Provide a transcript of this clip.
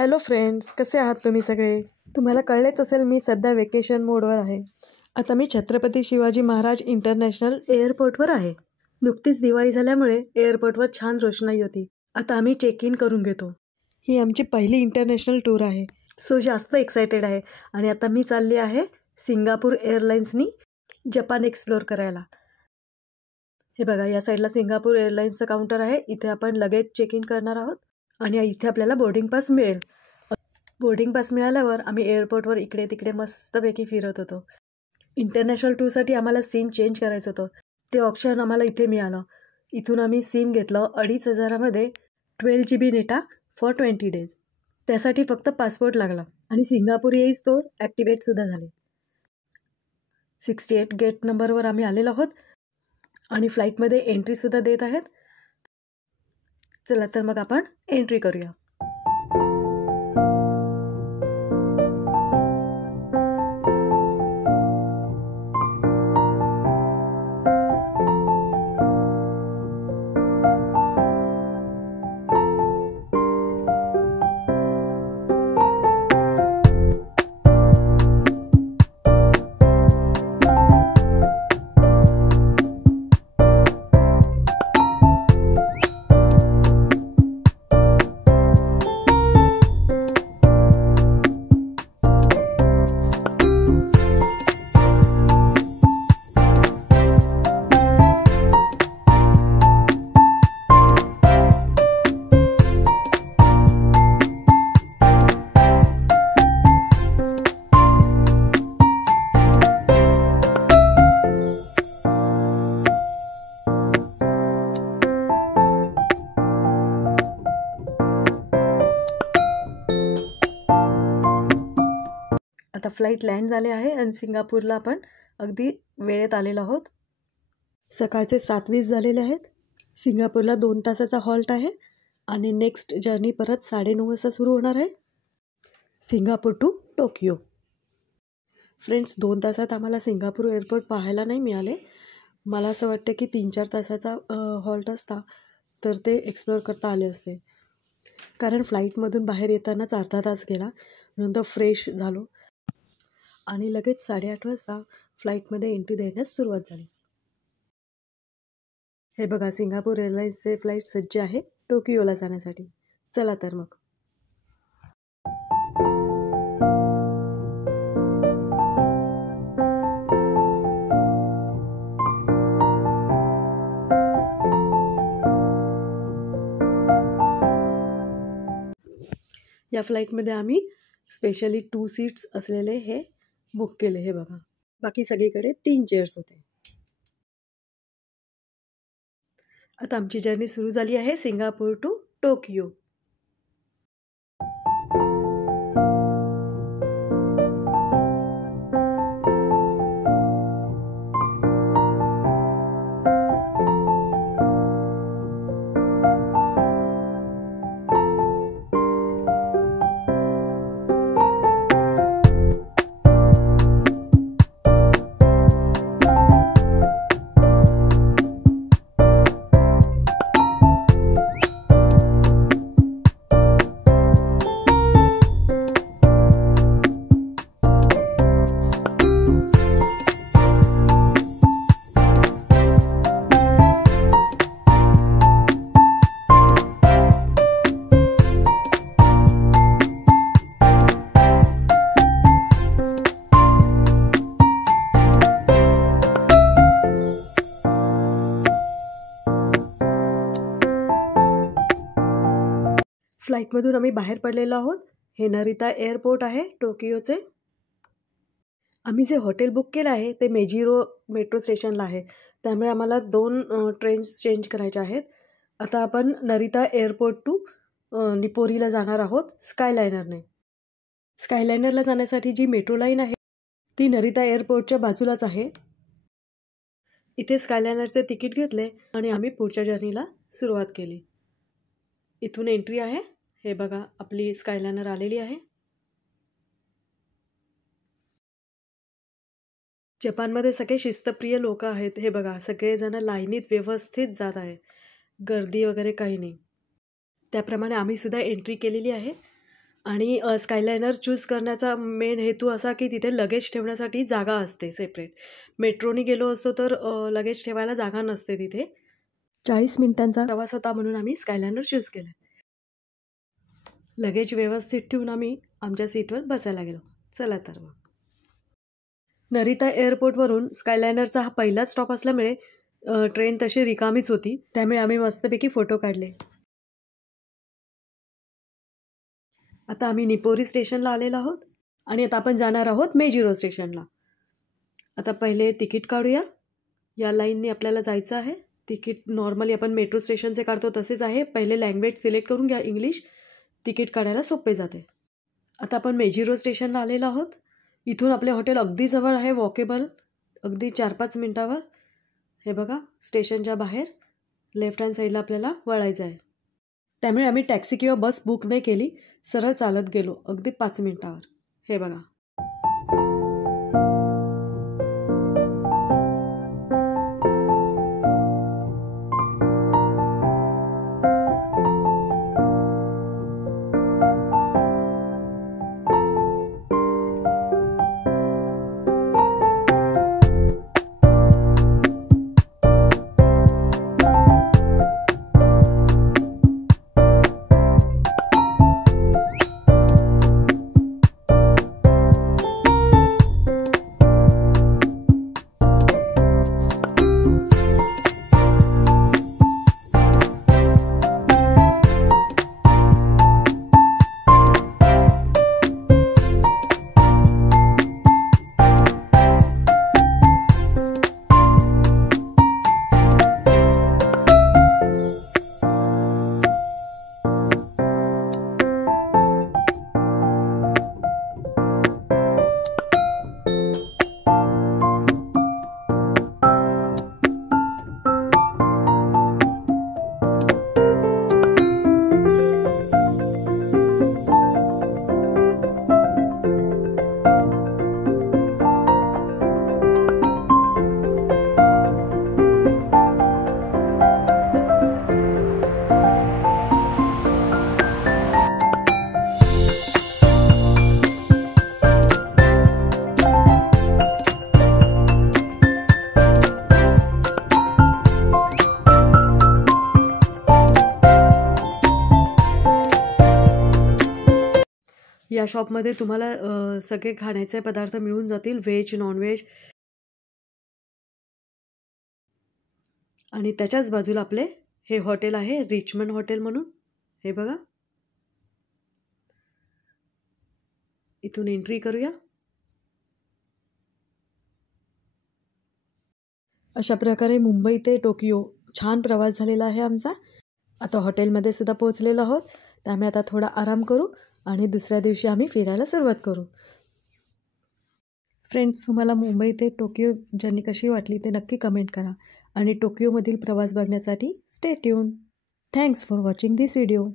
Hello friends, कसे आहात तुम्ही सगळे? तुम्हाला कळलेच असेल मी सध्या वेकेशन मोडवर आहे. आता मी छत्रपती शिवाजी महाराज इंटरनॅशनल एअरपोर्टवर आहे. नुकतीच दिवाळी झाल्यामुळे एअरपोर्टवर छान रोषणाई होती. आता आम्ही चेक इन करून घेतो. ही आमची पहिली इंटरनॅशनल टूर आहे. सो जास्त एक्सायटेड आहे. आणि आता मी चालली आहे सिंगापूर एअरलाइन्सनी जपान एक्सप्लोअर करायला. हे बघा, या साईडला सिंगापूर एअरलाइन्सचं काउंटर आहे. इथे आपण लगेज चेक इन करणार आहोत आणि इथे आपल्याला बोर्डिंग पास मिळेल. बोर्डिंग पास मिळाल्यावर आम्ही एअरपोर्टवर इकडे तिकडे मस्तपैकी फिरत होतो. इंटरनॅशनल टूरसाठी आम्हाला सिम चेंज करायचं होतं. ते ऑप्शन आम्हाला इथे मिळालं. इथून आम्ही सिम घेतलं 2,500मध्ये 12 GB डेटा फॉर 20 days. त्यासाठी फक्त पासपोर्ट लागला आणि सिंगापूर येईस तो ॲक्टिवेटसुद्धा झाले. 68 गेट नंबरवर आम्ही आलेलो आहोत आणि फ्लाईटमध्ये एंट्रीसुद्धा देत आहेत. चला तर मग आपण एंट्री करूया. आता फ्लाईट लँड झाले आहे आणि सिंगापूरला आपण अगदी वेळेत आलेलो आहोत. सकाळचे 7:20 झालेले आहेत. सिंगापूरला 2 तासाचा हॉल्ट आहे आणि नेक्स्ट जर्नी परत 9:30 वाजता सुरू होणार आहे. Singapore to Tokyo. फ्रेंड्स, 2 तासात आम्हाला सिंगापूर एअरपोर्ट पाहायला नाही मिळाले. मला असं वाटतं की 3-4 तासाचा हॉल्ट असता तर ते एक्सप्लोअर करता आले असते. कारण फ्लाईटमधून बाहेर येतानाच अर्धा तास गेला. नंतर फ्रेश झालो आणि लगेच 8:30 वाजता फ्लाईटमध्ये एंट्री देण्यास सुरुवात झाली. हे बघा, सिंगापूर एअरलाइन्सचे फ्लाईट सज्ज आहे टोकियोला जाण्यासाठी. चला तर मग. या फ्लाईटमध्ये आम्ही स्पेशली 2 सीट्स असलेले हे बुक केले. हे बघा, बाकी सगळीकडे 3 चेअर्स होते. आता आमची जर्नी सुरू झाली आहे सिंगापूर टू टोकियो. फ्लाईटमधून आम्ही बाहेर पडलेलो आहोत. हे नरिता एअरपोर्ट आहे टोकियोचे. आम्ही जे हॉटेल बुक केलं आहे ते मेजिरो मेट्रो स्टेशनला आहे. त्यामुळे आम्हाला 2 ट्रेन्स चेंज करायच्या आहेत. आता आपण नरिता एअरपोर्ट टू निपोरीला जाणार आहोत स्कायलायनरने. स्कायलायनरला जाण्यासाठी जी मेट्रो लाईन आहे ती नरिता एअरपोर्टच्या बाजूलाच आहे. इथे स्कायलायनरचे तिकीट घेतले आणि आम्ही पुढच्या जर्नीला सुरुवात केली. इथून एंट्री आहे. हे बघा, आपली स्कायलायनर आलेली आहे. जपानमध्ये सगळे शिस्तप्रिय लोक आहेत. हे बघा, सगळेजण लाईनीत व्यवस्थित जात आहे. गर्दी वगैरे काही नाही. त्याप्रमाणे आम्ही सुद्धा एंट्री केलेली आहे आणि स्कायलायनर चूज करण्याचा मेन हेतू असा की तिथे लगेज ठेवण्यासाठी जागा असते सेपरेट. मेट्रोनी गेलो असतो तर लगेज ठेवायला जागा नसते तिथे. 40 मिनिटांचा प्रवास होता म्हणून आम्ही स्कायलायनर चूज केलं. लगेज व्यवस्थित ठेवून आम्ही आमच्या सीटवर बसायला गेलो. चला तर मग. नरिता एअरपोर्टवरून स्कायलायनरचा हा पहिलाच स्टॉप असल्यामुळे ट्रेन तशी रिकामीच होती. त्यामुळे आम्ही मस्तपैकी फोटो काढले. आता आम्ही निपोरी स्टेशनला आलेलो आहोत आणि आता आपण जाणार आहोत मेजिरो स्टेशनला. आता पहिले तिकीट काढूया. या लाईनने आपल्याला जायचं आहे. तिकीट नॉर्मली आपण मेट्रो स्टेशनचे काढतो तसेच आहे. पहिले लँग्वेज सिलेक्ट करून घ्या इंग्लिश. तिकीट काढायला सोपे जाते. आता आपण मेजिरो स्टेशनला आलेलो आहोत. इथून आपले हॉटेल अगदी जवळ आहे, वॉकेबल, अगदी 4-5 मिनटावर. हे बघा, स्टेशनच्या बाहेर लेफ्ट हँड साईडला आपल्याला वळायचं आहे. त्यामुळे आम्ही टॅक्सी किंवा बस बुक नाही केली, सरळ चालत गेलो अगदी 5 मिनटावर. हे बघा. या शॉपमध्ये तुम्हाला सगळे खाण्याचे पदार्थ मिळून जातील, व्हेज, नॉनव्हेज. आणि त्याच्याच बाजूला आपले हे हॉटेल आहे, रिचमंड हॉटेल म्हणून. हे बघा, इथून एंट्री करूया. अशा प्रकारे मुंबई ते टोकियो छान प्रवास झालेला आहे आमचा. आता हॉटेलमध्ये सुद्धा पोहोचलेलो आहोत. त्यामुळे आता थोडा आराम करू आणि दुसऱ्या दिवशी आम्ही फिरायला सुरुवात करू. फ्रेंड्स, तुम्हाला मुंबई ते टोकियो जर्नी कशी वाटली ते नक्की कमेंट करा. आणि टोकियोमधील प्रवास बघण्यासाठी stay tune. Thanks for watching this video.